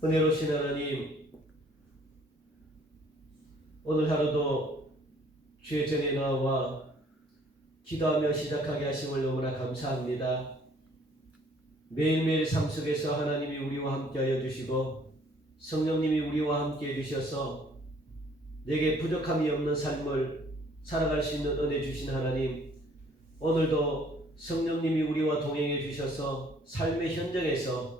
은혜로우신 하나님, 오늘 하루도 주의 전에 나와 기도하며 시작하게 하심을 너무나 감사합니다. 매일매일 삶 속에서 하나님이 우리와 함께하여 주시고 성령님이 우리와 함께해 주셔서 내게 부족함이 없는 삶을 살아갈 수 있는 은혜 주신 하나님, 오늘도 성령님이 우리와 동행해 주셔서 삶의 현장에서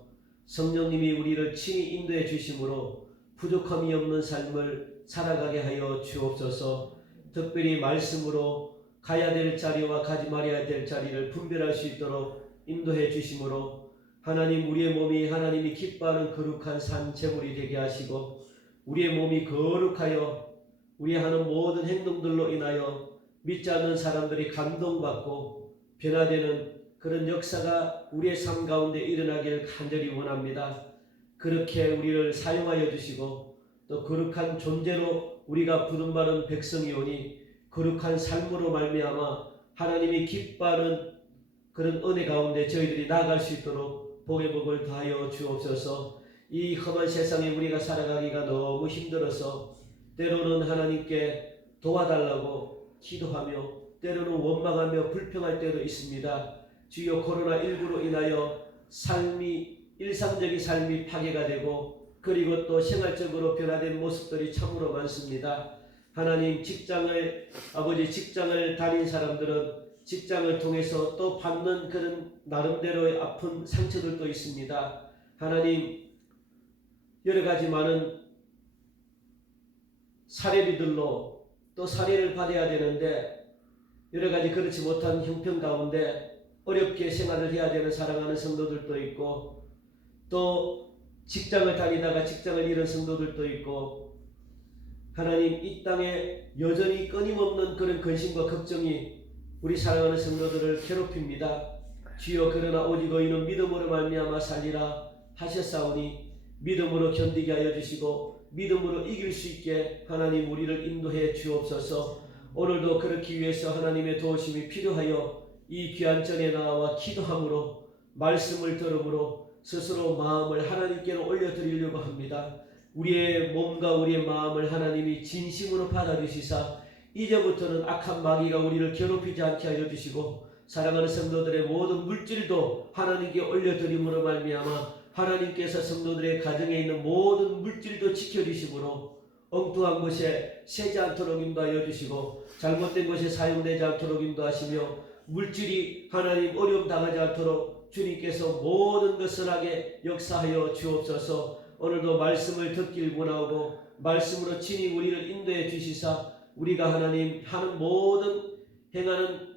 성령님이 우리를 친히 인도해 주심으로 부족함이 없는 삶을 살아가게 하여 주옵소서. 특별히 말씀으로 가야 될 자리와 가지 말아야 될 자리를 분별할 수 있도록 인도해 주심으로 하나님, 우리의 몸이 하나님이 기뻐하는 거룩한 산 제물이 되게 하시고 우리의 몸이 거룩하여 우리 하는 모든 행동들로 인하여 믿지 않는 사람들이 감동받고 변화되는 그런 역사가 우리의 삶 가운데 일어나기를 간절히 원합니다. 그렇게 우리를 사용하여 주시고 또 거룩한 존재로 우리가 부름받은 백성이오니 거룩한 삶으로 말미암아 하나님이 기뻐하는 그런 은혜 가운데 저희들이 나아갈 수 있도록 복의 복을 더하여 주옵소서. 이 험한 세상에 우리가 살아가기가 너무 힘들어서 때로는 하나님께 도와달라고 기도하며 때로는 원망하며 불평할 때도 있습니다. 주여, 코로나19로 인하여 일상적인 삶이 파괴가 되고 그리고 또 생활적으로 변화된 모습들이 참으로 많습니다. 하나님, 직장을 다닌 사람들은 직장을 통해서 또 받는 그런 나름대로의 아픈 상처들도 있습니다. 하나님, 여러 가지 많은 사례비들로 또 사례를 받아야 되는데 여러 가지 그렇지 못한 형편 가운데 어렵게 생활을 해야 되는 사랑하는 성도들도 있고 또 직장을 다니다가 직장을 잃은 성도들도 있고 하나님, 이 땅에 여전히 끊임없는 그런 근심과 걱정이 우리 사랑하는 성도들을 괴롭힙니다. 주여, 그러나 오직 너희는 믿음으로 말미암아 살리라 하셨사오니 믿음으로 견디게 하여 주시고 믿음으로 이길 수 있게 하나님 우리를 인도해 주옵소서. 오늘도 그렇기 위해서 하나님의 도우심이 필요하여 이 귀한 전에 나와 기도함으로 말씀을 들음으로 스스로 마음을 하나님께로 올려드리려고 합니다. 우리의 몸과 우리의 마음을 하나님이 진심으로 받아주시사 이제부터는 악한 마귀가 우리를 괴롭히지 않게 하여 주시고 사랑하는 성도들의 모든 물질도 하나님께 올려드림으로 말미암아 하나님께서 성도들의 가정에 있는 모든 물질도 지켜주심으로 엉뚱한 것에 새지 않도록 인도하여 주시고 잘못된 것에 사용되지 않도록 인도하시며 물질이 하나님 어려움 당하지 않도록 주님께서 모든 것을 하게 역사하여 주옵소서. 오늘도 말씀을 듣길 원하고 말씀으로 친히 우리를 인도해 주시사 우리가 하나님 하는 모든 행하는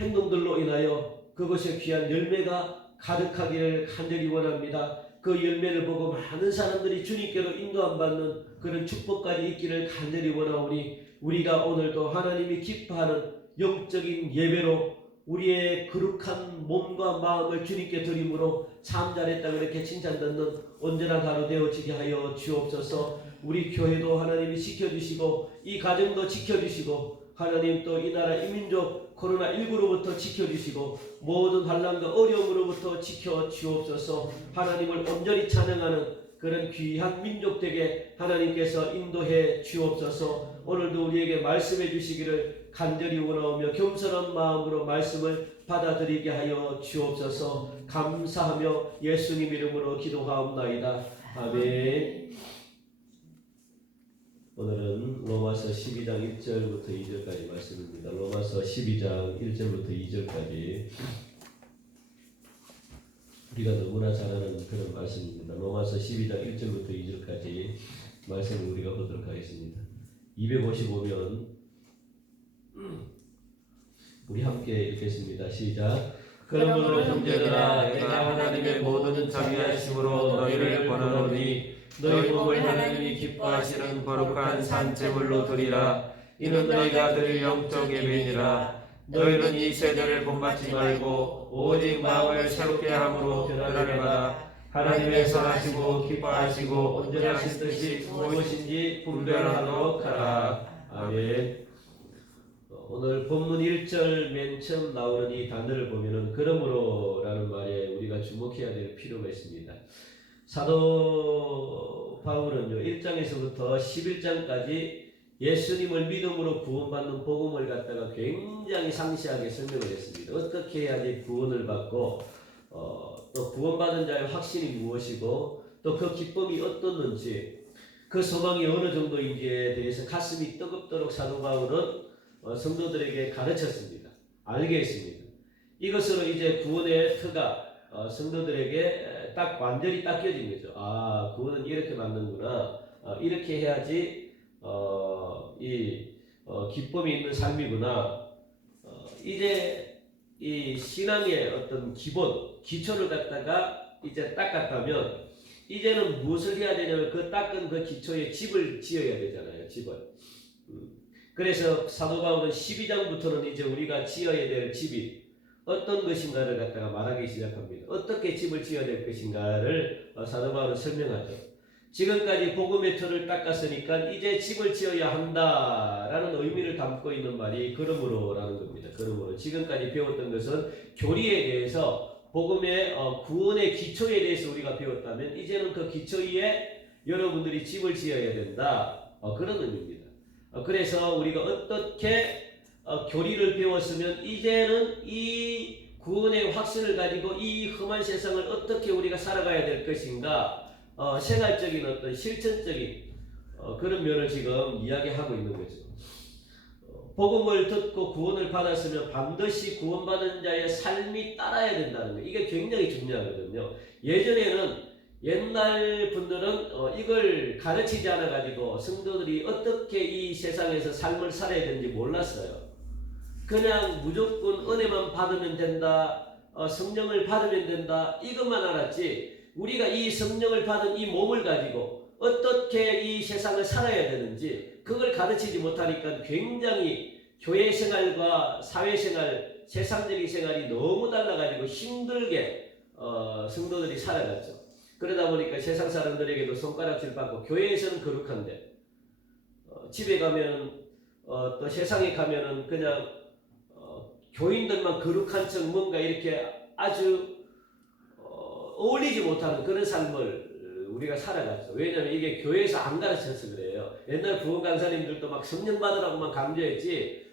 행동들로 인하여 그것의 귀한 열매가 가득하기를 간절히 원합니다. 그 열매를 보고 많은 사람들이 주님께로 인도함 받는 그런 축복까지 있기를 간절히 원하오니 우리가 오늘도 하나님이 기뻐하는 영적인 예배로 우리의 거룩한 몸과 마음을 주님께 드림으로 참 잘했다 그렇게 칭찬 듣는 온전한 하루 되어지게 하여 주옵소서. 우리 교회도 하나님이 지켜주시고 이 가정도 지켜주시고 하나님 또 이 나라 이 민족 코로나19로부터 지켜주시고 모든 환난과 어려움으로부터 지켜주옵소서. 하나님을 온전히 찬양하는 그런 귀한 민족 되게 하나님께서 인도해 주옵소서. 오늘도 우리에게 말씀해 주시기를 간절히 원하오며 겸손한 마음으로 말씀을 받아들이게 하여 주옵소서. 감사하며 예수님 이름으로 기도하옵나이다. 아멘. 오늘은 로마서 12장 1절부터 2절까지 말씀입니다. 로마서 12장 1절부터 2절까지 우리가 너무나 잘 아는 그런 말씀입니다. 로마서 12장 1절부터 2절까지 말씀을 우리가 보도록 하겠습니다. 255면 우리 함께 읽겠습니다. 시작. 그러므로 형제들아, 내가 하나님의 모든 자비하심으로 너희를 권하노니 너희 몸을 하나님이 기뻐하시는 거룩한 산 제물로 드리라. 이는 너희가 드릴 영적 예배니라. 너희는 이 세대를 본받지 말고 오직 마음을 새롭게 함으로 변화를 받아 하나님의 선하시고 기뻐하시고 온전하신 뜻이 무엇인지 분별하도록 하라. 아멘. 오늘 본문 1절 맨 처음 나오는 이 단어를 보면은 그러므로 라는 말에 우리가 주목해야 될 필요가 있습니다. 사도 바울은요 1장에서부터 11장까지 예수님을 믿음으로 구원받는 복음을 갖다가 굉장히 상세하게 설명을 했습니다. 어떻게 해야지 구원을 받고 또 구원받은 자의 확신이 무엇이고 또 그 기쁨이 어떻는지 그 소망이 어느 정도인지에 대해서 가슴이 뜨겁도록 사도 바울은 성도들에게 가르쳤습니다. 알게 했습니다. 이것으로 이제 구원의 터가 성도들에게 딱 완전히 닦여진 거죠. 아, 구원은 이렇게 받는구나. 이렇게 해야지 기쁨이 있는 삶이구나. 이제 이 신앙의 어떤 기초를 갖다가 이제 닦았다면 이제는 무엇을 해야 되냐면 그 닦은 그 기초에 집을 지어야 되잖아요. 집을. 그래서 사도 바울은 12장부터는 이제 우리가 지어야 될 집이 어떤 것인가를 갖다가 말하기 시작합니다. 어떻게 집을 지어야 될 것인가를 사도 바울은 설명하죠. 지금까지 복음의 틀을 닦았으니까 이제 집을 지어야 한다라는 의미를 담고 있는 말이 그러므로라는 겁니다. 그러므로 지금까지 배웠던 것은 교리에 대해서 복음의 구원의 기초에 대해서 우리가 배웠다면 이제는 그 기초 위에 여러분들이 집을 지어야 된다. 그런 의미입니다. 그래서 우리가 어떻게 교리를 배웠으면 이제는 이 구원의 확신을 가지고 이 험한 세상을 어떻게 우리가 살아가야 될 것인가 생활적인 어떤 실천적인 그런 면을 지금 이야기하고 있는 거죠. 복음을 듣고 구원을 받았으면 반드시 구원받은 자의 삶이 따라야 된다는 거. 이게 굉장히 중요하거든요. 예전에는 옛날 분들은 이걸 가르치지 않아 가지고 성도들이 어떻게 이 세상에서 삶을 살아야 되는지 몰랐어요. 그냥 무조건 은혜만 받으면 된다, 성령을 받으면 된다, 이것만 알았지 우리가 이 성령을 받은 이 몸을 가지고 어떻게 이 세상을 살아야 되는지 그걸 가르치지 못하니까 굉장히 교회 생활과 사회 생활, 세상적인 생활이 너무 달라가지고 힘들게 성도들이 살아갔죠. 그러다 보니까 세상 사람들에게도 손가락질 받고 교회에서는 거룩한데 집에 가면 또 세상에 가면은 그냥 교인들만 거룩한 척 뭔가 이렇게 아주 어울리지 못하는 그런 삶을 우리가 살아갔죠. 왜냐하면 이게 교회에서 안 가르쳐서 그래요. 옛날 부흥 강사님들도 막 성령 받으라고만 강조했지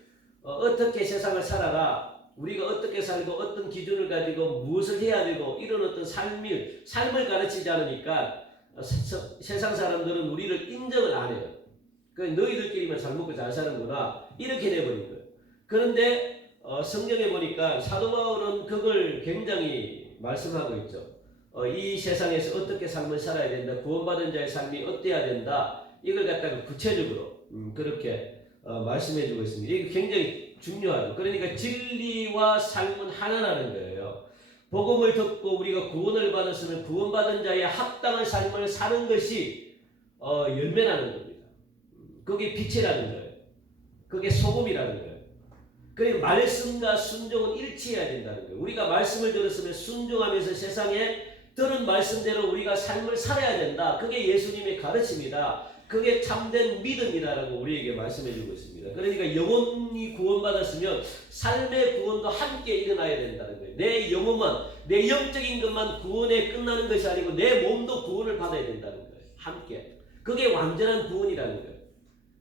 어떻게 세상을 살아라, 우리가 어떻게 살고 어떤 기준을 가지고 무엇을 해야 되고 이런 어떤 삶을 가르치지 않으니까 세상 사람들은 우리를 인정을 안 해요. 그러니까 너희들끼리만 잘 먹고 잘 사는구나 이렇게 돼버린 거예요. 그런데 성경에 보니까 사도 바울은 그걸 굉장히 말씀하고 있죠. 이 세상에서 어떻게 삶을 살아야 된다, 구원받은 자의 삶이 어때야 된다, 이걸 갖다가 구체적으로 그렇게 말씀해주고 있습니다. 이게 굉장히 중요하죠. 그러니까 진리와 삶은 하나라는 거예요. 복음을 듣고 우리가 구원을 받았으면 구원받은 자의 합당한 삶을 사는 것이 열매라는 겁니다. 그게 빛이라는 거예요. 그게 소금이라는 거예요. 그리고 말씀과 순종은 일치해야 된다는 거예요. 우리가 말씀을 들었으면 순종하면서 세상에 들은 말씀대로 우리가 삶을 살아야 된다. 그게 예수님의 가르침이다. 그게 참된 믿음이다라고 우리에게 말씀해주고 있습니다. 그러니까 영혼이 구원받았으면 삶의 구원도 함께 일어나야 된다는 거예요. 내 영혼만, 내 영적인 것만 구원에 끝나는 것이 아니고 내 몸도 구원을 받아야 된다는 거예요. 함께. 그게 완전한 구원이라는 거예요.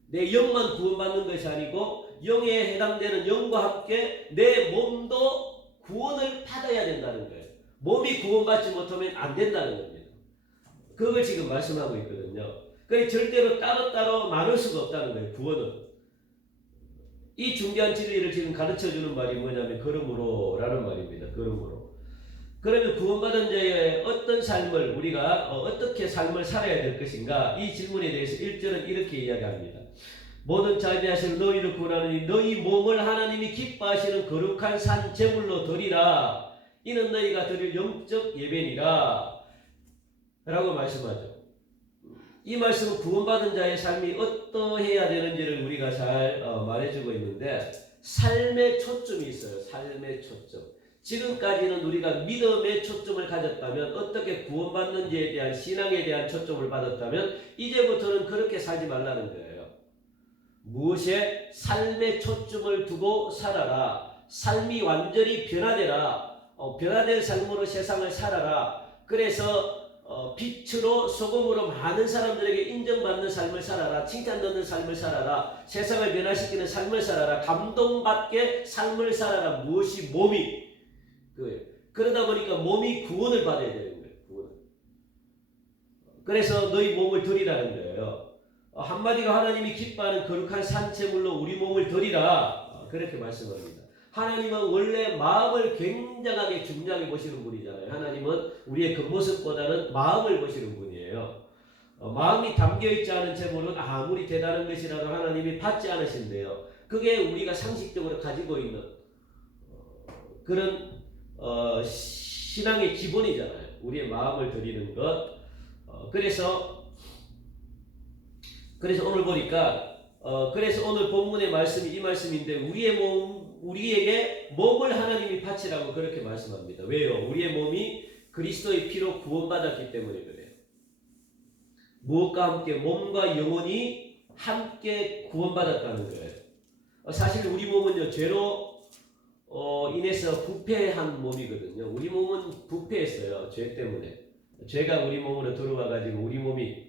내 영만 구원받는 것이 아니고 영에 해당되는 영과 함께 내 몸도 구원을 받아야 된다는 거예요. 몸이 구원받지 못하면 안 된다는 겁니다. 그걸 지금 말씀하고 있거든요. 그래서 절대로 따로따로 나눌 수가 없다는 거예요. 구원은. 이 중대한 진리를 지금 가르쳐주는 말이 뭐냐면 그러므로 라는 말입니다. 그러므로. 그러면 구원받은 자의 어떤 삶을 우리가 어떻게 삶을 살아야 될 것인가, 이 질문에 대해서 1절은 이렇게 이야기합니다. 모든 자비하시는 너희를 구원하느니 너희 몸을 하나님이 기뻐하시는 거룩한 산 제물로 드리라. 이는 너희가 드릴 영적 예배니라 라고 말씀하죠. 이 말씀은 구원받은 자의 삶이 어떠해야 되는지를 우리가 잘 말해주고 있는데 삶의 초점이 있어요. 삶의 초점. 지금까지는 우리가 믿음의 초점을 가졌다면, 어떻게 구원받는지에 대한 신앙에 대한 초점을 받았다면 이제부터는 그렇게 살지 말라는 거예요. 무엇에? 삶의 초점을 두고 살아라. 삶이 완전히 변화되라. 변화된 삶으로 세상을 살아라. 그래서 빛으로 소금으로 많은 사람들에게 인정받는 삶을 살아라. 칭찬받는 삶을 살아라. 세상을 변화시키는 삶을 살아라. 감동받게 삶을 살아라. 무엇이 몸이 그러다 보니까 몸이 구원을 받아야 되는 거예요. 구원. 그래서 너희 몸을 드리라는 거예요. 한마디로 하나님이 기뻐하는 거룩한 산채물로 우리 몸을 드리라. 그렇게 말씀합니다. 하나님은 원래 마음을 굉장하게 중요하게 보시는 분이잖아요. 하나님은 우리의 겉모습보다는 마음을 보시는 분이에요. 마음이 담겨있지 않은 제물은 아무리 대단한 것이라도 하나님이 받지 않으신대요. 그게 우리가 상식적으로 가지고 있는 그런 신앙의 기본이잖아요. 우리의 마음을 드리는 것. 그래서 오늘 보니까 그래서 오늘 본문의 말씀이 이 말씀인데 우리에게 몸을 하나님이 바치라고 그렇게 말씀합니다. 왜요? 우리의 몸이 그리스도의 피로 구원받았기 때문에 그래요. 무엇과 함께? 몸과 영혼이 함께 구원받았다는 거예요. 사실 우리 몸은요, 죄로 인해서 부패한 몸이거든요. 우리 몸은 부패했어요. 죄 때문에. 죄가 우리 몸으로 들어와가지고 우리 몸이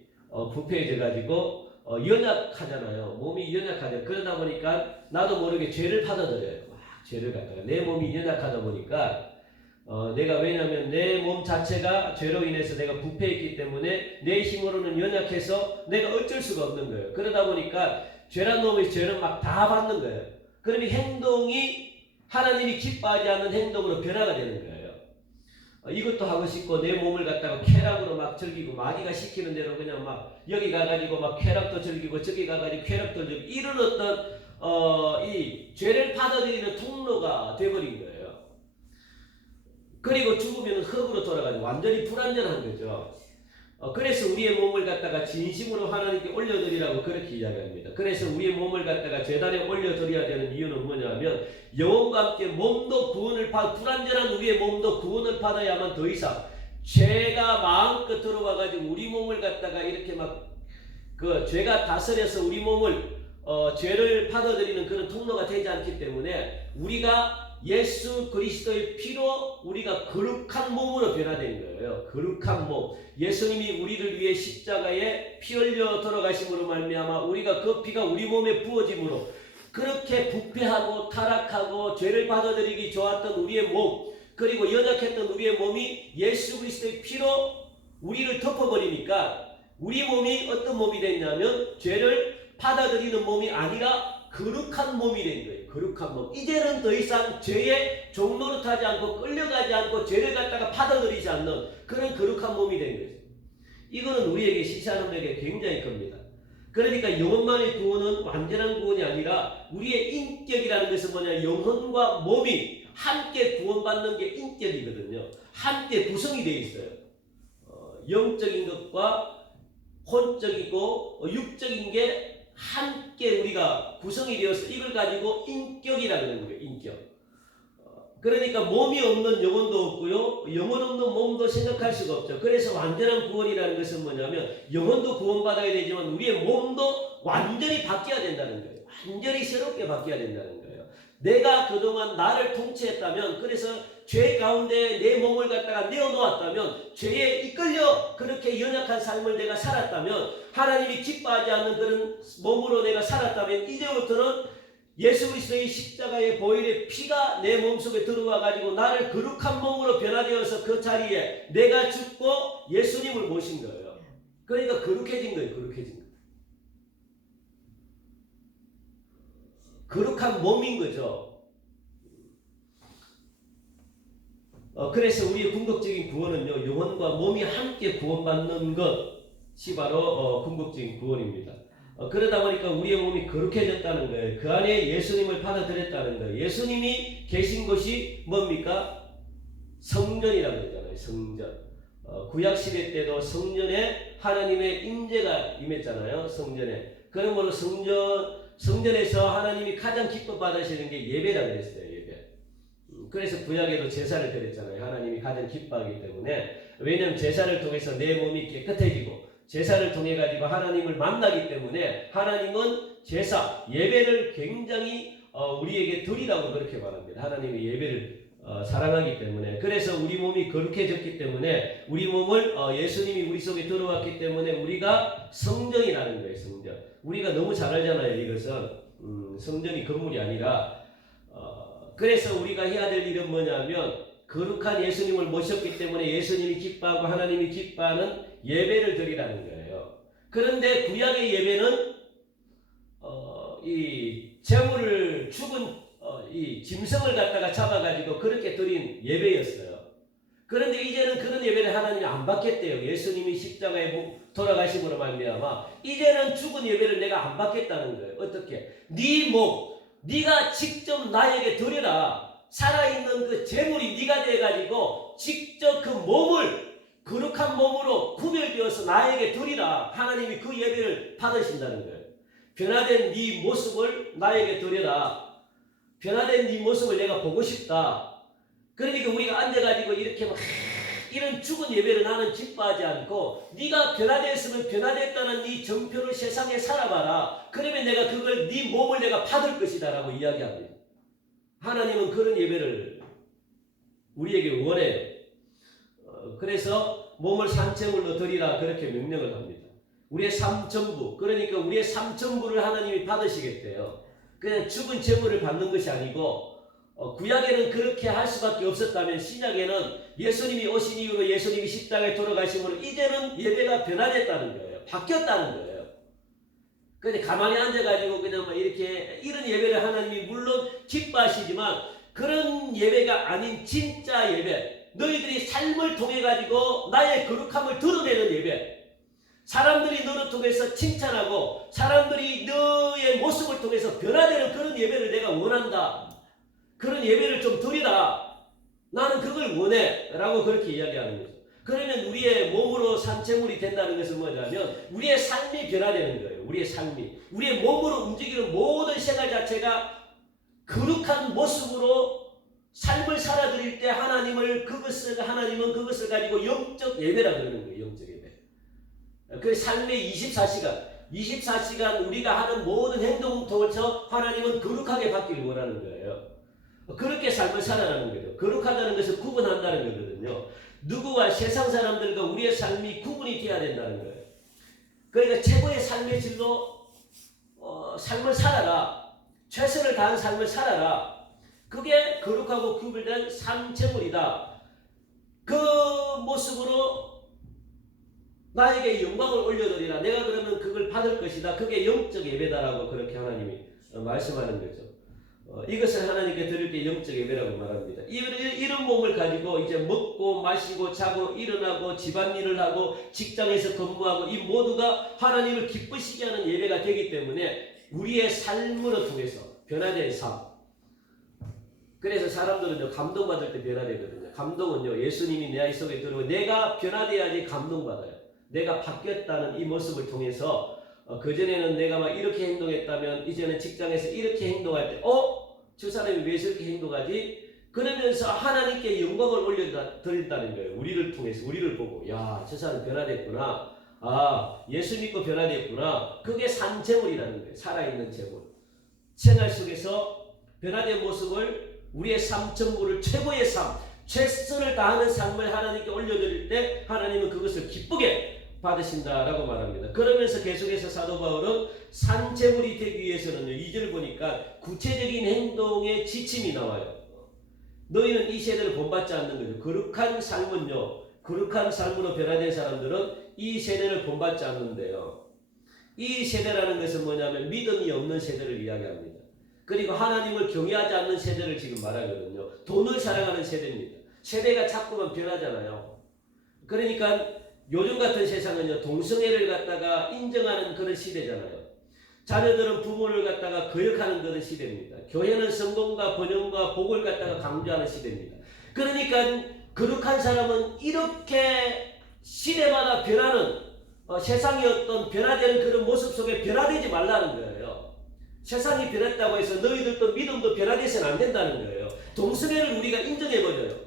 부패해져가지고 연약하잖아요. 몸이 연약하죠. 그러다 보니까 나도 모르게 죄를 받아들여요. 막 죄를 갖다가. 내 몸이 연약하다 보니까 내가 왜냐하면 내 몸 자체가 죄로 인해서 내가 부패했기 때문에 내 힘으로는 연약해서 내가 어쩔 수가 없는 거예요. 그러다 보니까 죄란 놈의 죄는 막 다 받는 거예요. 그러니 행동이 하나님이 기뻐하지 않는 행동으로 변화가 되는 거예요. 이것도 하고 싶고 내 몸을 갖다가 쾌락으로 막 즐기고 마귀가 시키는 대로 그냥 막 여기 가가지고 막 쾌락도 즐기고 저기 가가지고 쾌락도 즐기고 이런 어떤 이 죄를 받아들이는 통로가 돼버린 거예요. 그리고 죽으면 흙으로 돌아가지고 완전히 불완전한 거죠. 그래서 우리의 몸을 갖다가 진심으로 하나님께 올려드리라고 그렇게 이야기합니다. 그래서 우리의 몸을 갖다가 제단에 올려드려야 되는 이유는 뭐냐면 영혼과 함께 몸도 구원을 불완전한 우리의 몸도 구원을 받아야만 더 이상 죄가 마음껏 들어와가지고 우리 몸을 갖다가 이렇게 막 죄가 다스려서 우리 몸을 죄를 받아들이는 그런 통로가 되지 않기 때문에 우리가 예수 그리스도의 피로 우리가 거룩한 몸으로 변화된 거예요. 거룩한 몸. 예수님이 우리를 위해 십자가에 피 흘려 돌아가심으로 말미암아 우리가 그 피가 우리 몸에 부어짐으로 그렇게 부패하고 타락하고 죄를 받아들이기 좋았던 우리의 몸 그리고 연약했던 우리의 몸이 예수 그리스도의 피로 우리를 덮어버리니까 우리 몸이 어떤 몸이 됐냐면 죄를 받아들이는 몸이 아니라 거룩한 몸이 된 거예요. 거룩한 몸. 이제는 더 이상 죄의 종노릇하지 않고 끌려가지 않고 죄를 갖다가 받아들이지 않는 그런 거룩한 몸이 된 거죠. 이거는 우리에게 시사하는 게 굉장히 큽니다. 그러니까 영혼만의 구원은 완전한 구원이 아니라 우리의 인격이라는 것은 뭐냐? 영혼과 몸이 함께 구원받는 게 인격이거든요. 함께 구성이 되어 있어요. 영적인 것과 혼적이고 육적인 게 함께 우리가 구성이 되어서 이걸 가지고 인격이라는 거예요. 인격. 그러니까 몸이 없는 영혼도 없고요. 영혼 없는 몸도 생각할 수가 없죠. 그래서 완전한 구원이라는 것은 뭐냐면 영혼도 구원받아야 되지만 우리의 몸도 완전히 바뀌어야 된다는 거예요. 완전히 새롭게 바뀌어야 된다는 거예요. 내가 그동안 나를 통치했다면 그래서 죄 가운데 내 몸을 갖다가 내어놓았다면 죄에 이끌려 그렇게 연약한 삶을 내가 살았다면 하나님이 기뻐하지 않는 그런 몸으로 내가 살았다면 이제부터는 예수 그리스도의 십자가의 보혈의 피가 내 몸속에 들어와 가지고 나를 거룩한 몸으로 변화되어서 그 자리에 내가 죽고 예수님을 모신 거예요. 그러니까 거룩해진 거예요. 거룩해진 거예요. 거룩한 몸인 거죠. 그래서 우리의 궁극적인 구원은요, 영혼과 몸이 함께 구원받는 것이 바로 궁극적인 구원입니다. 그러다 보니까 우리의 몸이 거룩해졌다는 거예요. 그 안에 예수님을 받아들였다는 거예요. 예수님이 계신 곳이 뭡니까? 성전이라고 했잖아요. 성전. 구약시대 때도 성전에 하나님의 임재가 임했잖아요. 성전에. 그러므로 성전에서 하나님이 가장 기뻐 받으시는 게 예배라고 그랬어요. 그래서 구약에도 제사를 드렸잖아요. 하나님이 가장 기뻐하기 때문에. 왜냐하면 제사를 통해서 내 몸이 깨끗해지고 제사를 통해 가지고 하나님을 만나기 때문에 하나님은 제사, 예배를 굉장히 우리에게 드리라고 그렇게 말합니다. 하나님의 예배를 사랑하기 때문에, 그래서 우리 몸이 거룩해졌기 때문에, 우리 몸을 예수님이 우리 속에 들어왔기 때문에 우리가 성전이라는 거예요. 성전. 우리가 너무 잘 알잖아요. 이것은 성전이 건물이 아니라, 그래서 우리가 해야 될 일은 뭐냐면 거룩한 예수님을 모셨기 때문에 예수님이 기뻐하고 하나님이 기뻐하는 예배를 드리라는 거예요. 그런데 구약의 예배는 이 제물을 죽은 이 짐승을 갖다가 잡아가지고 그렇게 드린 예배였어요. 그런데 이제는 그런 예배를 하나님이 안 받겠대요. 예수님이 십자가에 돌아가심으로 말미암아 이제는 죽은 예배를 내가 안 받겠다는 거예요. 어떻게? 네 몸, 네가 직접 나에게 드려라. 살아있는 그 제물이 네가 돼가지고 직접 그 몸을 거룩한 몸으로 구별되어서 나에게 드리라. 하나님이 그 예배를 받으신다는 거예요. 변화된 네 모습을 나에게 드려라. 변화된 네 모습을 내가 보고 싶다. 그러니까 우리가 앉아가지고 이렇게 막 이런 죽은 예배를 나는 기뻐하지 않고 네가 변화되었으면 변화됐다는 네 정표를 세상에 살아봐라. 그러면 내가 그걸 네 몸을 내가 받을 것이다 라고 이야기합니다. 하나님은 그런 예배를 우리에게 원해요. 그래서 몸을 산채물로 드리라 그렇게 명령을 합니다. 우리의 삶 전부, 그러니까 우리의 삶 전부를 하나님이 받으시겠대요. 그냥 죽은 제물을 받는 것이 아니고 구약에는 그렇게 할 수밖에 없었다면 신약에는 예수님이 오신 이후로 예수님이 십자가에 돌아가심으로 이제는 예배가 변화됐다는 거예요. 바뀌었다는 거예요. 근데 가만히 앉아가지고 그냥 막 이렇게 이런 예배를 하나님이 물론 기뻐하시지만 그런 예배가 아닌 진짜 예배, 너희들이 삶을 통해 가지고 나의 거룩함을 드러내는 예배, 사람들이 너를 통해서 칭찬하고 사람들이 너의 모습을 통해서 변화되는 그런 예배를 내가 원한다. 그런 예배를 좀 드리라. 나는 그걸 원해 라고 그렇게 이야기하는 거죠. 그러면 우리의 몸으로 산채물이 된다는 것은 뭐냐면 우리의 삶이 변화되는 거예요. 우리의 삶이. 우리의 몸으로 움직이는 모든 생활 자체가 거룩한 모습으로 삶을 살아드릴 때 하나님은 그것을 가지고 영적 예배라 그러는 거예요. 영적 예배. 그 삶의 24시간 우리가 하는 모든 행동을 통해서 하나님은 거룩하게 받기를 원하는 거예요. 그렇게 삶을 살아가는 거죠. 거룩하다는 것을 구분한다는 거거든요. 누구와 세상 사람들과 우리의 삶이 구분이 되어야 된다는 거예요. 그러니까 최고의 삶의 질로 삶을 살아라. 최선을 다한 삶을 살아라. 그게 거룩하고 구별된 산채물이다. 그 모습으로 나에게 영광을 올려드리라. 내가 그러면 그걸 받을 것이다. 그게 영적 예배다라고 그렇게 하나님이 말씀하는 거죠. 이것을 하나님께 드릴 때 영적 예배라고 말합니다. 이런 몸을 가지고 이제 먹고 마시고 자고 일어나고 집안일을 하고 직장에서 근무하고 이 모두가 하나님을 기쁘시게 하는 예배가 되기 때문에 우리의 삶으로 통해서 변화된 삶. 그래서 사람들은요 감동받을 때 변화되거든요. 감동은요 예수님이 내 속에 들어오고 내가 변화돼야지 감동받아요. 내가 바뀌었다는 이 모습을 통해서 그전에는 내가 막 이렇게 행동했다면 이제는 직장에서 이렇게 행동할 때 저 사람이 왜 저렇게 행동하지? 그러면서 하나님께 영광을 올려드린다는 거예요. 우리를 통해서 우리를 보고 야, 저 사람 변화됐구나. 아, 예수 믿고 변화됐구나. 그게 산제물이라는 거예요. 살아있는 제물. 생활 속에서 변화된 모습을 우리의 삶 전부를 최고의 삶, 최선을 다하는 삶을 하나님께 올려드릴 때 하나님은 그것을 기쁘게 받으신다라고 말합니다. 그러면서 계속해서 사도 바울은 산제물이 되기 위해서는요. 2절 보니까 구체적인 행동의 지침이 나와요. 너희는 이 세대를 본받지 않는 거죠. 거룩한 삶은요. 거룩한 삶으로 변화된 사람들은 이 세대를 본받지 않는데요. 이 세대라는 것은 뭐냐면 믿음이 없는 세대를 이야기합니다. 그리고 하나님을 경외하지 않는 세대를 지금 말하거든요. 돈을 사랑하는 세대입니다. 세대가 자꾸만 변하잖아요. 그러니까 요즘 같은 세상은요, 동성애를 갖다가 인정하는 그런 시대잖아요. 자녀들은 부모를 갖다가 거역하는 그런 시대입니다. 교회는 성공과 번영과 복을 갖다가 강조하는 시대입니다. 그러니까 거룩한 사람은 이렇게 시대마다 변하는 세상의 어떤 변화되는 그런 모습 속에 변화되지 말라는 거예요. 세상이 변했다고 해서 너희들도 믿음도 변화돼서는 안 된다는 거예요. 동성애를 우리가 인정해버려요.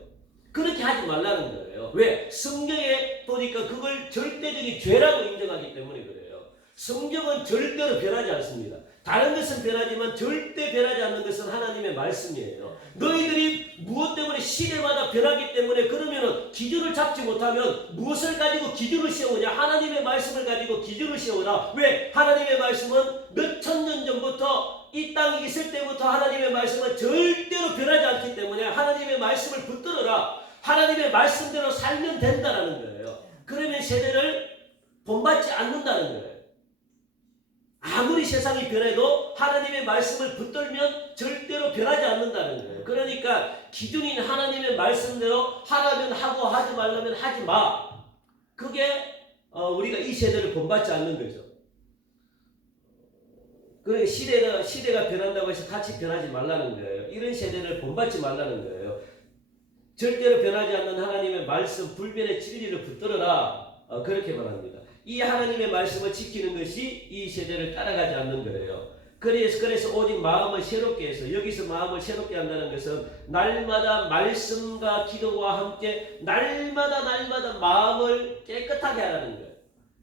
그렇게 하지 말라는 거예요. 왜? 성경에 보니까 그걸 절대적인 죄라고 인정하기 때문에 그래요. 성경은 절대로 변하지 않습니다. 다른 것은 변하지만 절대 변하지 않는 것은 하나님의 말씀이에요. 너희들이 무엇 때문에 시대마다 변하기 때문에 그러면은 기준을 잡지 못하면 무엇을 가지고 기준을 세우냐? 하나님의 말씀을 가지고 기준을 세우라. 왜? 하나님의 말씀은 몇 천 년 전부터 이 땅이 있을 때부터 하나님의 말씀은 절대로 변하지 않기 때문에 하나님의 말씀을 붙들어라. 하나님의 말씀대로 살면 된다라는 거예요. 그러면 세대를 본받지 않는다는 거예요. 아무리 세상이 변해도 하나님의 말씀을 붙들면 절대로 변하지 않는다는 거예요. 그러니까 기준인 하나님의 말씀대로 하라면 하고 하지 말라면 하지 마. 그게 우리가 이 세대를 본받지 않는 거죠. 그러니까 시대가 변한다고 해서 같이 변하지 말라는 거예요. 이런 세대를 본받지 말라는 거예요. 절대로 변하지 않는 하나님의 말씀 불변의 진리를 붙들어라. 그렇게 말합니다. 이 하나님의 말씀을 지키는 것이 이 세대를 따라가지 않는 거예요. 그래서 오직 마음을 새롭게 해서, 여기서 마음을 새롭게 한다는 것은 날마다 말씀과 기도와 함께 날마다 마음을 깨끗하게 하라는 거예요.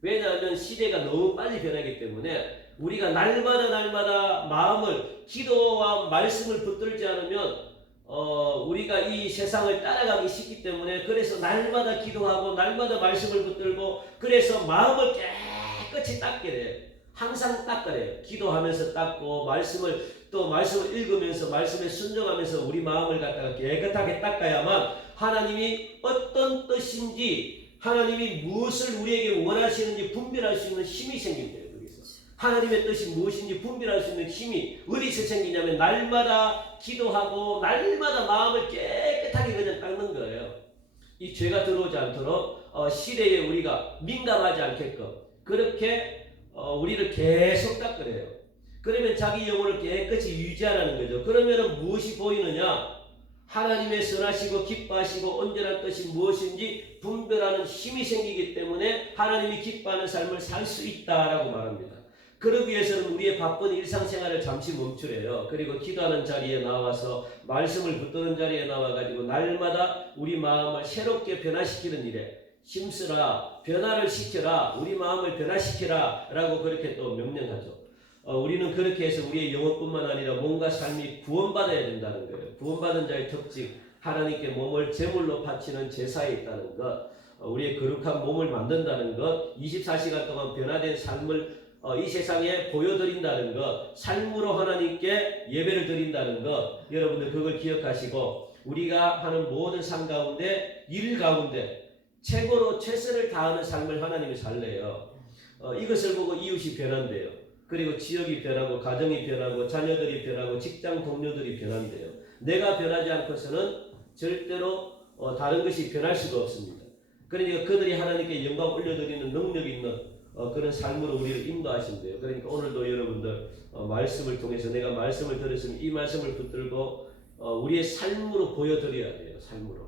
왜냐하면 시대가 너무 빨리 변하기 때문에 우리가 날마다 마음을 기도와 말씀을 붙들지 않으면 우리가 이 세상을 따라가기 쉽기 때문에 그래서 날마다 기도하고 날마다 말씀을 붙들고 그래서 마음을 깨끗이 닦게 돼요. 항상 닦아요. 기도하면서 닦고 말씀을 읽으면서 말씀에 순종하면서 우리 마음을 갖다가 깨끗하게 닦아야만 하나님이 어떤 뜻인지 하나님이 무엇을 우리에게 원하시는지 분별할 수 있는 힘이 생긴대요. 하나님의 뜻이 무엇인지 분별할 수 있는 힘이 어디서 생기냐면 날마다 기도하고 날마다 마음을 깨끗하게 그냥 닦는 거예요. 이 죄가 들어오지 않도록 시대에 우리가 민감하지 않게끔 그렇게 우리를 계속 닦으래요. 그러면 자기 영혼을 깨끗이 유지하라는 거죠. 그러면 무엇이 보이느냐? 하나님의 선하시고 기뻐하시고 온전한 뜻이 무엇인지 분별하는 힘이 생기기 때문에 하나님이 기뻐하는 삶을 살 수 있다라고 말합니다. 그러기 위해서는 우리의 바쁜 일상생활을 잠시 멈추래요. 그리고 기도하는 자리에 나와서 말씀을 붙드는 자리에 나와가지고 날마다 우리 마음을 새롭게 변화시키는 일에 힘쓰라, 변화를 시켜라, 우리 마음을 변화시켜라 라고 그렇게 또 명령하죠. 우리는 그렇게 해서 우리의 영혼뿐만 아니라 몸과 삶이 구원받아야 된다는 거예요. 구원받은 자의 특징, 하나님께 몸을 제물로 바치는 제사에 있다는 것, 우리의 거룩한 몸을 만든다는 것, 24시간 동안 변화된 삶을 이 세상에 보여드린다는 것, 삶으로 하나님께 예배를 드린다는 것, 여러분들 그걸 기억하시고 우리가 하는 모든 삶 가운데 일 가운데 최고로 최선을 다하는 삶을 하나님이 살래요. 이것을 보고 이웃이 변한대요. 그리고 지역이 변하고 가정이 변하고 자녀들이 변하고 직장 동료들이 변한대요. 내가 변하지 않고서는 절대로 다른 것이 변할 수가 없습니다. 그러니까 그들이 하나님께 영광 올려드리는 능력 있는 그런 삶으로 우리를 인도하신대요. 그러니까 오늘도 여러분들 말씀을 통해서 내가 말씀을 들었으면 이 말씀을 붙들고 우리의 삶으로 보여드려야 돼요. 삶으로.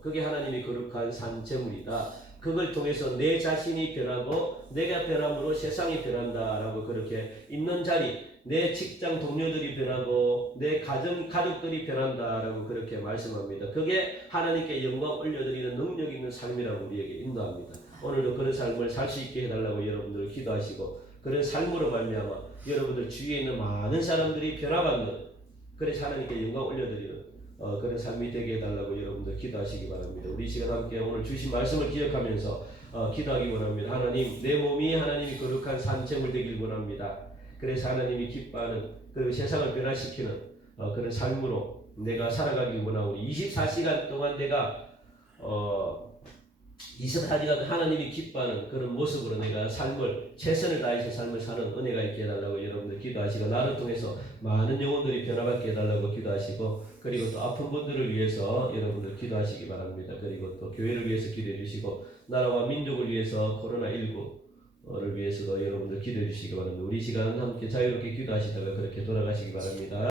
그게 하나님이 거룩한 산 제물이다. 그걸 통해서 내 자신이 변하고 내가 변함으로 세상이 변한다라고 그렇게 있는 자리, 내 직장 동료들이 변하고 내 가족들이 변한다라고 그렇게 말씀합니다. 그게 하나님께 영광 올려드리는 능력 있는 삶이라고 우리에게 인도합니다. 오늘도 그런 삶을 살 수 있게 해달라고 여러분들 기도하시고 그런 삶으로 말미암아 여러분들 주위에 있는 많은 사람들이 변화받는 그래서 하나님께 영광 올려드리는 그런 삶이 되게 해달라고 여러분들 기도하시기 바랍니다. 우리 시간 함께 오늘 주신 말씀을 기억하면서 기도하기 원합니다. 하나님, 내 몸이 하나님이 거룩한 산채물 되길 원합니다. 그래서 하나님이 기뻐하는 그 세상을 변화시키는 그런 삶으로 내가 살아가길 원하고 24시간 동안 내가 24시간 하나님이 기뻐하는 그런 모습으로 내가 최선을 다해서 삶을 사는 은혜가 있게 해달라고 여러분들 기도하시고 나를 통해서 많은 영혼들이 변화받게 해달라고 기도하시고 그리고 또 아픈 분들을 위해서 여러분들 기도하시기 바랍니다. 그리고 또 교회를 위해서 기도해 주시고 나라와 민족을 위해서 코로나19를 위해서도 여러분들 기도해 주시기 바랍니다. 우리 시간 함께 자유롭게 기도하시다가 그렇게 돌아가시기 바랍니다.